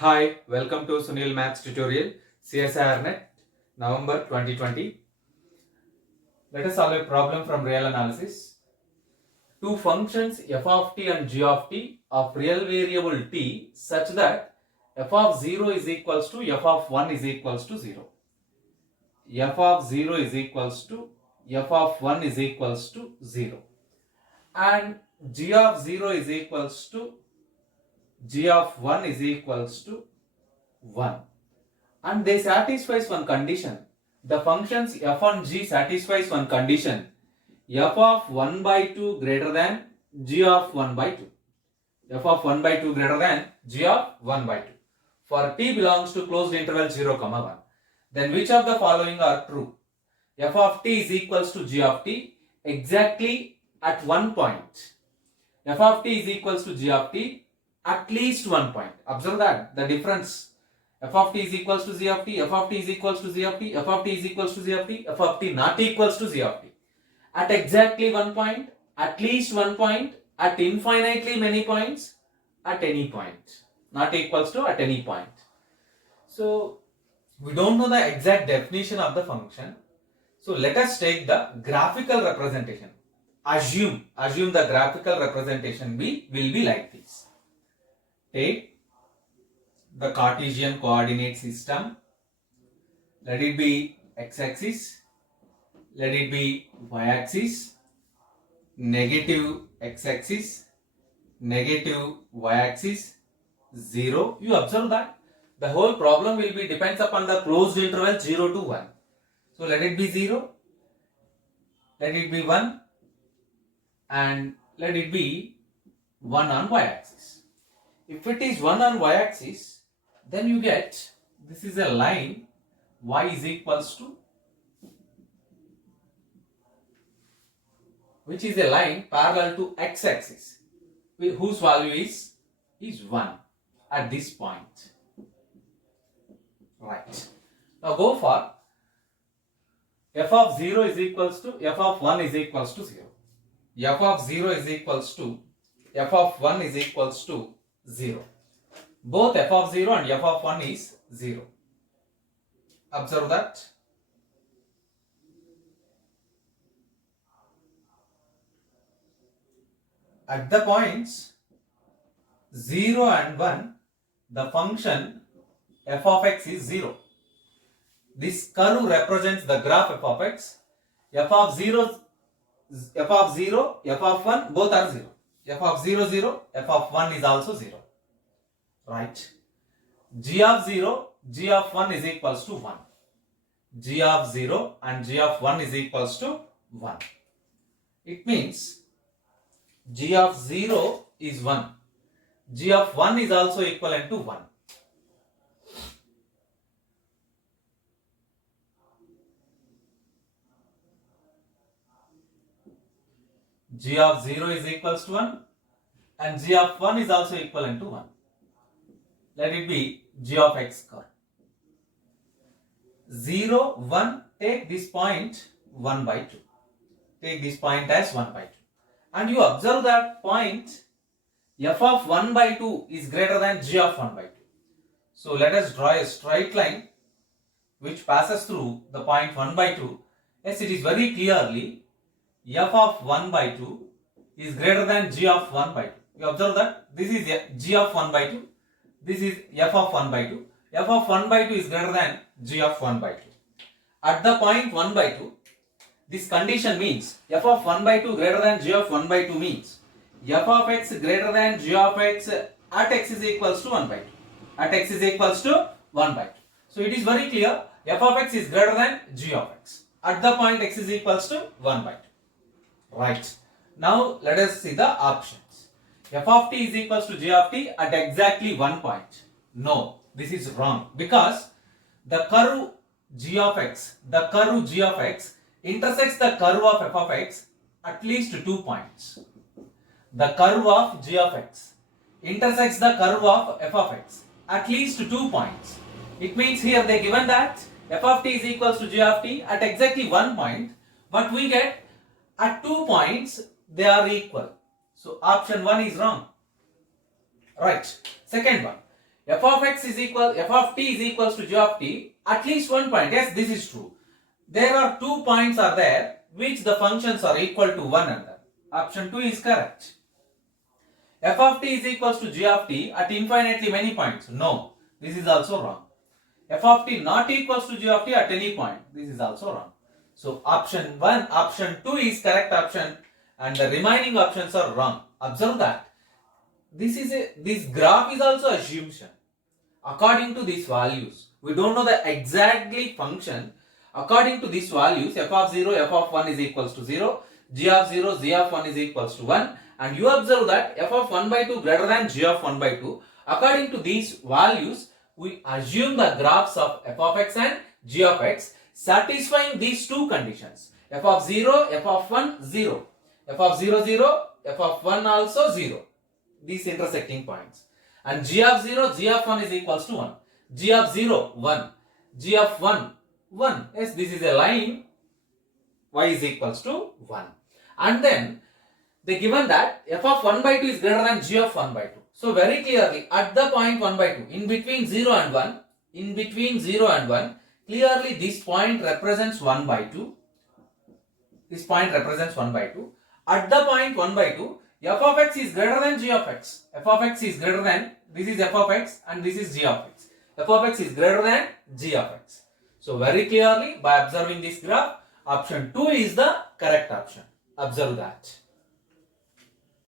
Hi, welcome to Sunil Maths tutorial, CSIRNet, November 2020. Let us solve a problem from real analysis. Two functions f of t and g of t of real variable t such that f of 0 is equals to f of 1 is equals to 0. F of 0 is equals to f of 1 is equals to 0. And g of 0 is equals to g of 1 is equals to 1. And they satisfies one condition. The functions f and g satisfies one condition. F of 1 by 2 greater than g of 1 by 2. F of 1 by 2 greater than g of 1 by 2. For t belongs to closed interval 0, 1. Then which of the following are true? F of t is equals to g of t exactly at one point. F of t is equals to g of t at least one point. Observe that the difference. F of t is equals to z of t, f of t is equals to z of t, f of t is equals to z of t, f of t not equals to z of t. At exactly one point, at least one point, at infinitely many points, at any point. Not equals to at any point. So, we don't know the exact definition of the function. So, let us take the graphical representation. Assume the graphical representation will be like this. Take the Cartesian coordinate system. Let it be x-axis, let it be y-axis, negative x-axis, negative y-axis, 0. You observe that the whole problem will be depends upon the closed interval 0 to 1. So let it be 0, let it be 1, and let it be 1 on y-axis. If it is 1 on y-axis, then you get this is a line y is equals to, which is a line parallel to x-axis whose value is 1 at this point. Right. Now go for f of 0 is equals to f of 1 is equals to 0. F of 0 is equals to f of 1 is equals to 0. Both f of 0 and f of 1 is 0. Observe that. At the points 0 and 1, the function f of x is 0. This curve represents the graph f of x. F of 0, f of 1, both are 0. F of 0, 0, f of 1 is also 0. Right. G of 0, g of 1 is equals to 1. G of 0 and g of 1 is equals to 1. It means g of 0 is 1. G of 1 is also equivalent to 1. G of 0 is equals to 1 and g of 1 is also equivalent to 1. Let it be g of x curve. 0, 1, take this point 1 by 2. Take this point as 1 by 2. And you observe that point f of 1 by 2 is greater than g of 1 by 2. So let us draw a straight line which passes through the point 1 by 2. Yes, it is very clearly f of 1 by 2 is greater than g of 1 by 2. You observe that this is g of 1 by 2. This is f of 1 by 2. F of 1 by 2 is greater than g of 1 by 2. At the point 1 by 2, this condition means f of 1 by 2 greater than g of 1 by 2 means f of x greater than g of x at x is equals to 1 by 2. At x is equals to 1 by 2. So it is very clear f of x is greater than g of x at the point x is equals to 1 by 2. Right. Now let us see the options. F of t is equals to g of t at exactly one point. No, this is wrong because the curve g of x intersects the curve of f of x at least 2 points. The curve of g of x intersects the curve of f of x at least 2 points. It means here they given that f of t is equals to g of t at exactly one point, but we get at 2 points they are equal. So option 1 is wrong. Right. Second one. f of x is equal, f of t is equals to g of t, at least one point. Yes, this is true. There are 2 points are there which the functions are equal to one another. Option 2 is correct. F of t is equals to g of t at infinitely many points. No, this is also wrong. F of t not equals to g of t at any point. This is also wrong. So option 1, option 2 is correct option and the remaining options are wrong. Observe that. This graph is also assumption. According to these values, we don't know the exactly function. According to these values, f of 0, f of 1 is equals to 0, g of 0, g of 1 is equals to 1, and you observe that f of 1 by 2 greater than g of 1 by 2. According to these values, we assume the graphs of f of x and g of x satisfying these two conditions. F of 0, f of 1, 0. F of 0, 0, f of 1 also 0. These intersecting points. And g of 0, g of 1 is equals to 1. G of 0, 1. G of 1, 1. Yes, this is a line. Y is equals to 1. And then they given that f of 1 by 2 is greater than g of 1 by 2. So very clearly at the point 1 by 2, in between 0 and 1, clearly this point represents 1 by 2. This point represents 1 by 2. At the point 1 by 2, f of x is greater than g of x. F of x is greater than, this is f of x and this is g of x. F of x is greater than g of x. So very clearly by observing this graph, option 2 is the correct option. Observe that.